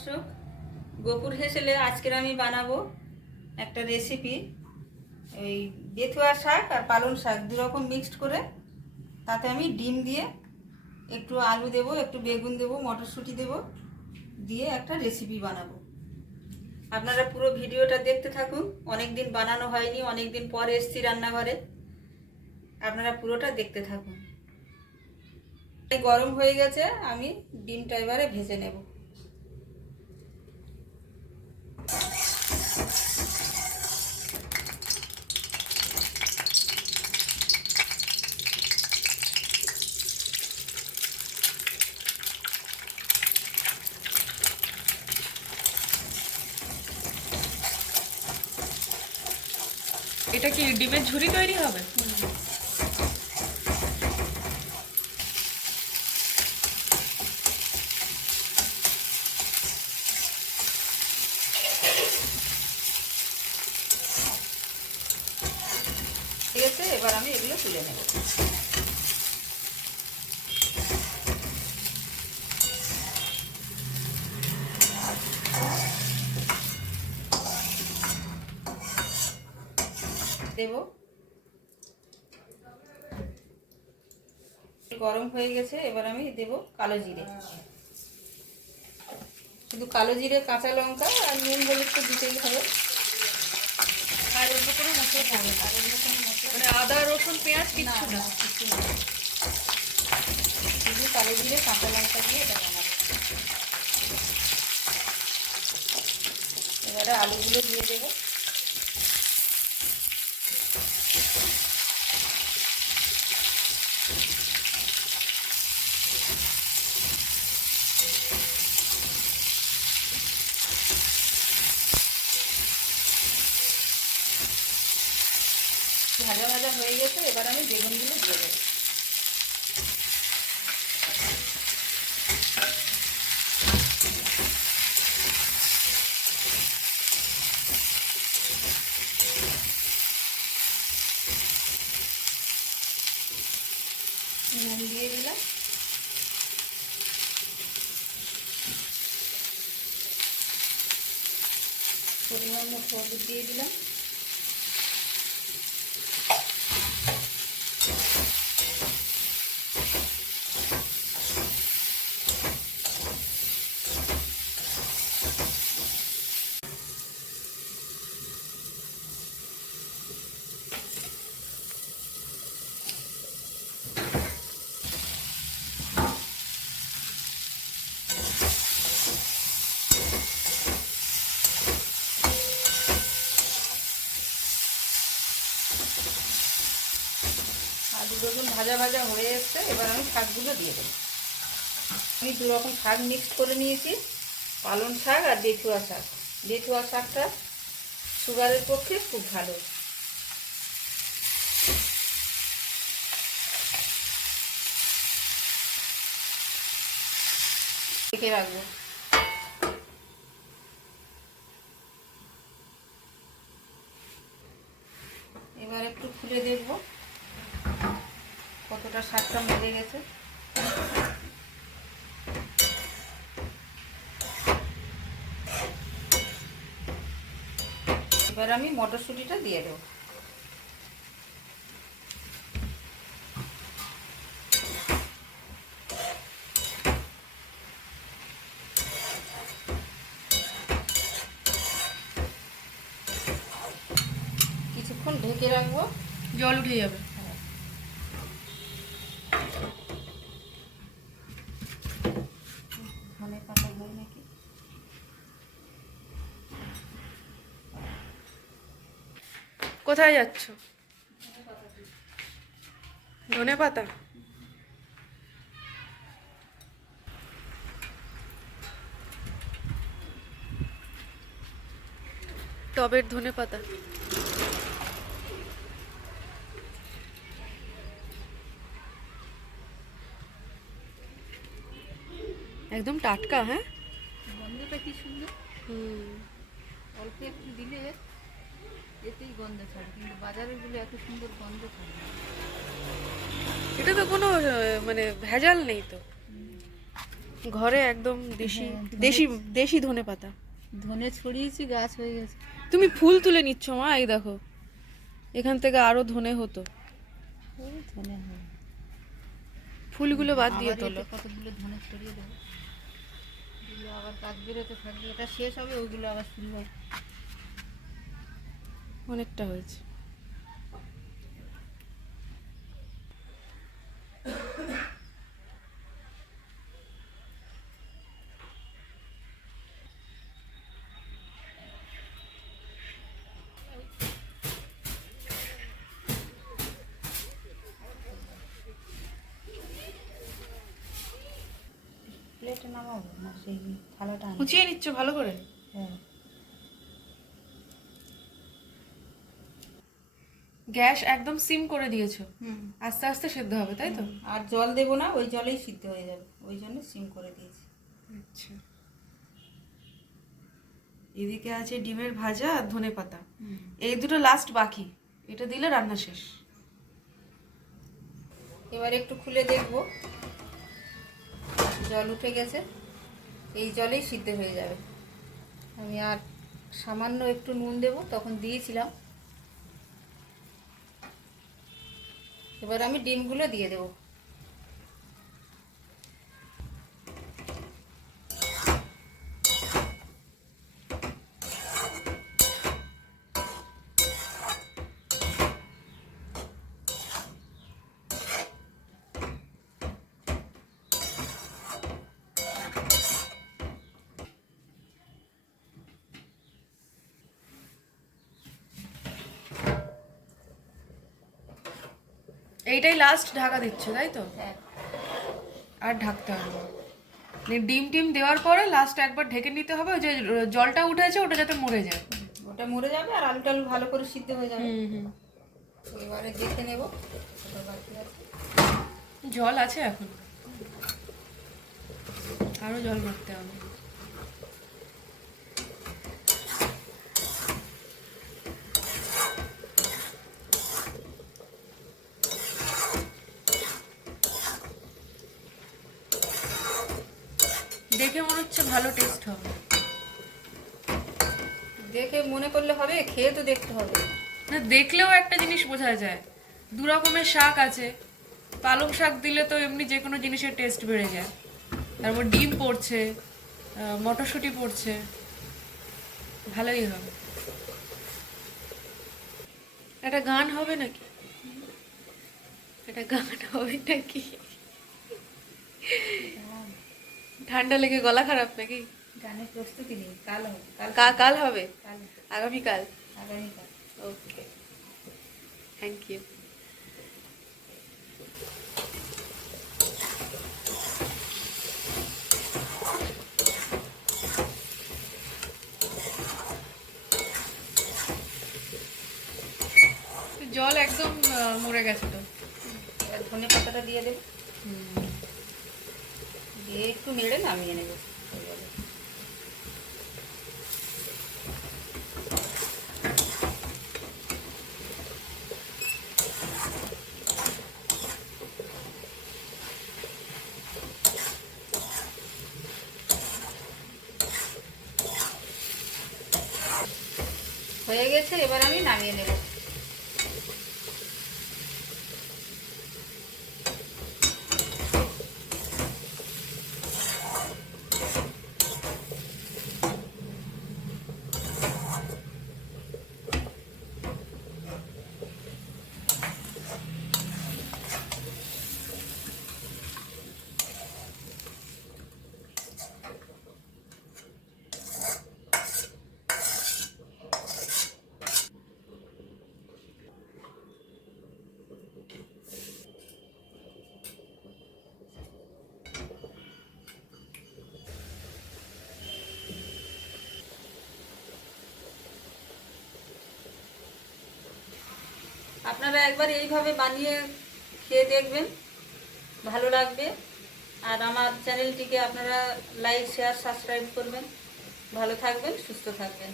দর্শক গোপুর হেসেলে আজকের আমি বানাবো একটা রেসিপি ওই বেথুয়া শাক আর পালং শাক, দু রকম মিক্সড করে। তাতে আমি ডিম দিয়ে একটু আলু দেব, একটু বেগুন দেব, মটরশুঁটি দেব, দিয়ে একটা রেসিপি বানাবো। আপনারা পুরো ভিডিওটা দেখতে থাকুন। অনেক দিন বানানো হয়নি অনেক দিন পরে এসছি রান্নাঘরে। আপনারা পুরোটা দেখতে থাকুন। এই গরম হয়ে গেছে, আমি ডিমটা এবারে ভেজে নেব। এটা কি ডিমের ঝুড়ি তৈরি হবে? ঠিক আছে এবার আমি এগুলো তুলে নেব। দেব। গরম হয়ে গেছে এবার আমি দেব কালো জিরে। শুধু কালো জিরে কাঁচা লঙ্কা আর নুন হলুদ তো দিতেই হবে। আর অন্য কোনো মশলা না আর অন্য কোনো মশলা মানে আদা রসুন পেঁয়াজ কিচ্ছু না? কিছু না। শুধু কালো জিরে কাঁচা লঙ্কা দিয়ে এটা বানাবো। এবারে আলুগুলো দিয়ে দেবো ভাজা ভাজা হয়ে গেছে এবার আমি বেগুনগুলো দিয়ে দেবো। নুন দিয়ে দিলাম। পরিমাণ মতো দিয়ে দিলাম। আলু বেগুন ভাজা ভাজা হয়ে এসছে, এবার আমি শাকগুলো দিয়ে দেবো। আমি দু রকম শাক মিক্সড করে নিয়েছি, পালং শাক আর বেথুয়া শাক। বেথুয়া শাকটা সুগারের পক্ষে খুব ভালো। রেখে রাখব এবার একটু খুলে দেখব কতটা শাকটা মেরে গেছে। এবার আমি মটরশুঁটিটা দিয়ে দেবো। কিছুক্ষণ ঢেকে রাখব। জল উঠে যাবে ধনে পাতা দেয় নাকি কোথায় যাচ্ছ? ধনে পাতা। টবের ধনে পাতা। একদম টাটকা হ্যাঁ? গন্ধটা কি সুন্দর? হুম। অল্প একটু দিলে এতেই গন্ধ ছাড়ে কিন্তু বাজারেরগুলো এত সুন্দর গন্ধ ছাড়ে এটা তো কোনো মানে ভেজাল নেই তো। ঘরে একদম দেশি হ্যাঁ, দেশি দেশি ধনে পাতা। ধনে ছড়িয়েছি গাছ হয়ে গেছে। তুমি ফুল তুলে নিচ্ছ মা এই দেখো। এখান থেকে আরও ধনে হতো। ধনে হয় ফুলগুলো বাদ দিয়ে তোলো। কতগুলো ধনে ছড়িয়ে দেবো? আবার কাজ বেরোতে থাকবে এটা শেষ হবে ওইগুলো আবার শুরু হবে। অনেকটা হয়েছে। প্লেটে নামাবো? না সেই থালাটা? কুচিয়ে নিচ্ছ ভালো করে? হ্যাঁ। গ্যাস একদম সিম করে দিয়েছ। হুম। আস্তে আস্তে সেদ্ধ হবে তাই তো? আর জল দেবো না ওই জলেই সিদ্ধ হয়ে যাবে ওই জন্য সিম করে দিয়েছি। আচ্ছা। এদিকে আছে ডিমের ভাজা আর ধনে পাতা। এই দুটো লাস্ট বাকি এটা দিলে রান্না শেষ। এবার একটু খুলে দেখব। জল উঠে গেছে এই জলেই সিদ্ধ হয়ে যাবে। আমি আর সামান্য একটু নুন দেব তখন দিয়েছিলাম। এবার আমি ডিমগুলো দিয়ে দেবো। এইটাই লাস্ট ঢাকা দিচ্ছ তাই তো? হ্যাঁ। আর ঢাকতে হবে। মানে ডিম টিম দেওয়ার পরে লাস্ট একবার ঢেকে নিতে হবে ওই যে জলটা উঠেছে ওটা যাতে মরে যায়। ওটা মরে যাবে আর আলু টালু ভালো করে সিদ্ধ হয়ে যাবে। হুম হুম। এবারে দেখে নেব। জল আছে এখন। আরও জল ভরতে হবে। দেখে মনে হচ্ছে ভালো টেস্ট হবে। দেখে মনে করলে হবে খেয়ে তো দেখতে হবে। না দেখলেও একটা জিনিস বোঝা যায়। দু রকমের শাক আছে। পালং শাক দিলে তো এমনি যে কোনো জিনিসের টেস্ট বেড়ে যায়। তারপর ডিম পড়ছে মটরশুঁটি পড়ছে। ভালোই হবে। একটা গান হবে নাকি? একটা গান হবে নাকি? ঠান্ডা লেগে গলা খারাপ নাকি? গানের প্রস্তুতি নেই কাল হবে কাল কাল হবে। কাল আগামীকাল? আগামীকাল। ওকে থ্যাংক ইউ জল একদম মরে গেছে তো। ধনে পাতাটা দিয়ে দেবো দিয়ে একটু নেড়ে নামিয়ে নেব। হয়ে গেছে এবার আমি নামিয়ে নেব। আপনারা একবার এইভাবে বানিয়ে খেয়ে দেখবেন, ভালো লাগবে। আর আমার চ্যানেলটিকে আপনারা লাইক শেয়ার সাবস্ক্রাইব করবেন। ভালো থাকবেন, সুস্থ থাকবেন।